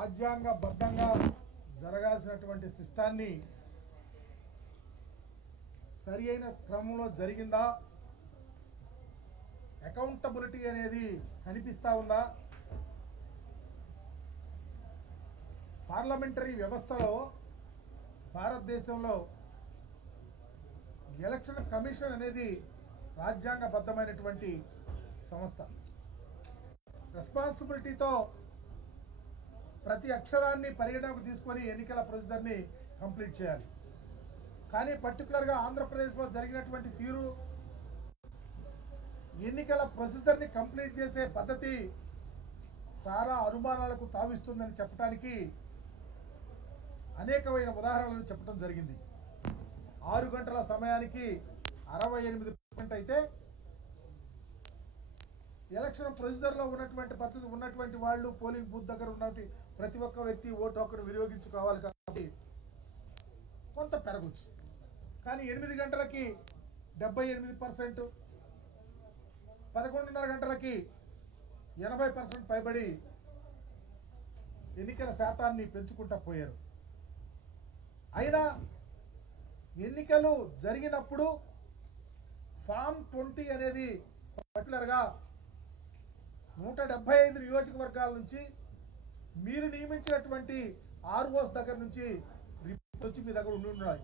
రాజ్యాంగబద్ధంగా జరగాల్సినటువంటి సిస్టాన్ని సరి అయిన క్రమంలో జరిగిందా, అకౌంటబిలిటీ అనేది కనిపిస్తా ఉందా, పార్లమెంటరీ వ్యవస్థలో భారతదేశంలో ఎలక్షన్ కమిషన్ అనేది రాజ్యాంగబద్ధమైనటువంటి సంస్థ. రెస్పాన్సిబిలిటీతో ప్రతి అక్షరాన్ని పరిగణనకు తీసుకొని ఎన్నికల ప్రొసీజర్ని కంప్లీట్ చేయాలి. కానీ పర్టికులర్గా ఆంధ్రప్రదేశ్లో జరిగినటువంటి తీరు, ఎన్నికల ప్రొసీజర్ని కంప్లీట్ చేసే పద్ధతి చాలా అనుమానాలకు తావిస్తుందని చెప్పడానికి అనేకమైన ఉదాహరణలు చెప్పడం జరిగింది. 6 గంటల సమయానికి 68% అయితే ఎలక్షన్ ప్రొసీజర్లో ఉన్నటువంటి పద్ధతి ఉన్నటువంటి వాళ్ళు పోలింగ్ బూత్ దగ్గర ఉన్నటువంటి ప్రతి ఒక్క వ్యక్తి ఓటు హక్కును వినియోగించుకోవాలి కాబట్టి కొంత పెరగచ్చు. కానీ 8 గంటలకి 78%, 11:30 గంటలకి 80% పైబడి ఎన్నికల శాతాన్ని పెంచుకుంటా పోయారు. అయినా ఎన్నికలు జరిగినప్పుడు ఫామ్ 20 అనేది పర్టికులర్గా 175 నియోజకవర్గాల నుంచి మీరు నియమించినటువంటి ఆర్ఓస్ దగ్గర నుంచి రిపోర్ట్ వచ్చి మీ దగ్గర ఉన్నాయి.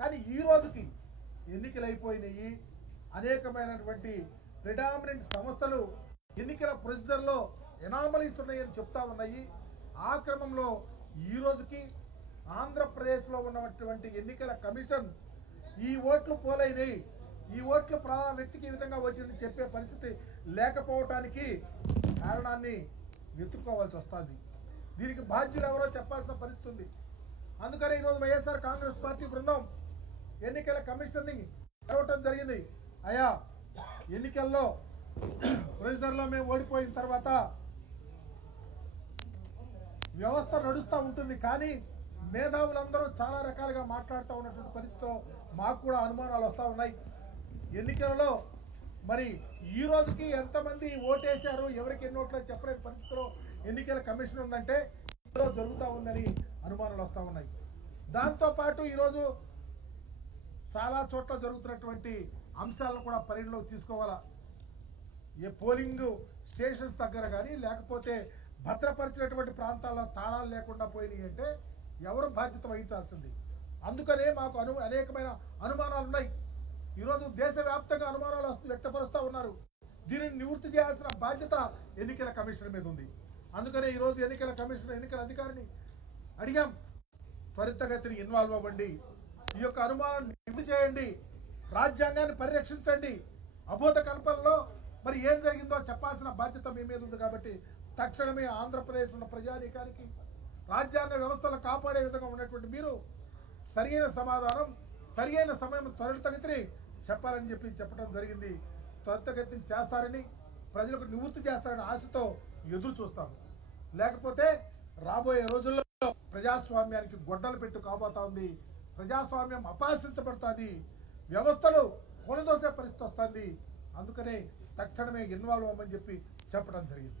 కానీ ఈ రోజుకి ఎన్నికలు అయిపోయినాయి. అనేకమైనటువంటి ప్రిడామినెంట్ సంస్థలు ఎన్నికల ప్రొసీజర్లో ఎనామలీస్ ఉన్నాయని చెప్తా ఉన్నాయి. ఆ క్రమంలో ఈ రోజుకి ఆంధ్రప్రదేశ్లో ఉన్నటువంటి ఎన్నికల కమిషన్ ఈ ఓట్లు పోలైనవి, ఈ ఓట్లు ప్రధాన వ్యక్తికి ఈ విధంగా వచ్చిందని చెప్పే పరిస్థితి లేకపోవటానికి కారణాన్ని వెతుక్కోవాల్సి వస్తుంది. దీనికి బాధ్యులు ఎవరో చెప్పాల్సిన పరిస్థితి ఉంది. అందుకని ఈరోజు వైఎస్ఆర్ కాంగ్రెస్ పార్టీ బృందం ఎన్నికల కమిషన్ని అడగటం జరిగింది. అయ్యా, ఎన్నికల్లో ప్రొసీజర్లో మేము ఓడిపోయిన తర్వాత వ్యవస్థ నడుస్తూ ఉంటుంది, కానీ మేధావులందరూ చాలా రకాలుగా మాట్లాడుతూ ఉన్నటువంటి పరిస్థితిలో మాకు కూడా అనుమానాలు వస్తూ ఉన్నాయి. ఎన్నికలలో మరి ఈ రోజుకి ఎంతమంది ఓటేశారు, ఎవరికి ఎన్ని ఓట్లు చెప్పలేని పరిస్థితిలో ఎన్నికల కమిషన్ ఉందంటే జరుగుతూ ఉందని అనుమానాలు వస్తూ ఉన్నాయి. దాంతోపాటు ఈరోజు చాలా చోట్ల జరుగుతున్నటువంటి అంశాలను కూడా పరిగణలోకి తీసుకోవాలా. ఏ పోలింగ్ స్టేషన్స్ దగ్గర కానీ లేకపోతే భద్రపరిచినటువంటి ప్రాంతాల్లో తాళాలు లేకుండా పోయినాయి అంటే ఎవరు బాధ్యత వహించాల్సింది. అందుకనే మాకు అనేకమైన అనుమానాలు ఉన్నాయి. ఈరోజు దేశవ్యాప్తంగా అనుమానాలు వ్యక్తపరుస్తూ ఉన్నారు. దీనిని నివృత్తి చేయాల్సిన బాధ్యత ఎన్నికల కమిషన్ మీద ఉంది. అందుకనే ఈరోజు ఎన్నికల కమిషన్ ఎన్నికల అధికారిని అడిగాం, త్వరితగతిని ఇన్వాల్వ్ అవ్వండి, ఈ యొక్క అనుమానాన్ని నివృత్తి చేయండి, రాజ్యాంగాన్ని పరిరక్షించండి. అబోధ కల్పనలో మరి ఏం జరిగిందో చెప్పాల్సిన బాధ్యత మీ మీద ఉంది. కాబట్టి తక్షణమే ఆంధ్రప్రదేశ్ ఉన్న ప్రజానీకానికి రాజ్యాంగ వ్యవస్థను కాపాడే విధంగా ఉన్నటువంటి మీరు సరియైన సమాధానం, సరియైన సమయం త్వరితగతిని చెప్పాలని చెప్పడం జరిగింది. త్వరితగతిని చేస్తారని, ప్రజలకు నివృత్తి చేస్తారని ఆశతో ఎదురు చూస్తాము. లేకపోతే రాబోయే రోజుల్లో ప్రజాస్వామ్యానికి గొడ్డలు పెట్టు కాబోతా ఉంది. ప్రజాస్వామ్యం అపహసించబడుతుంది, వ్యవస్థలు కొనదోసే పరిస్థితి వస్తుంది. అందుకనే తక్షణమే ఇన్వాల్వ్ అవ్వమని చెప్పడం జరిగింది.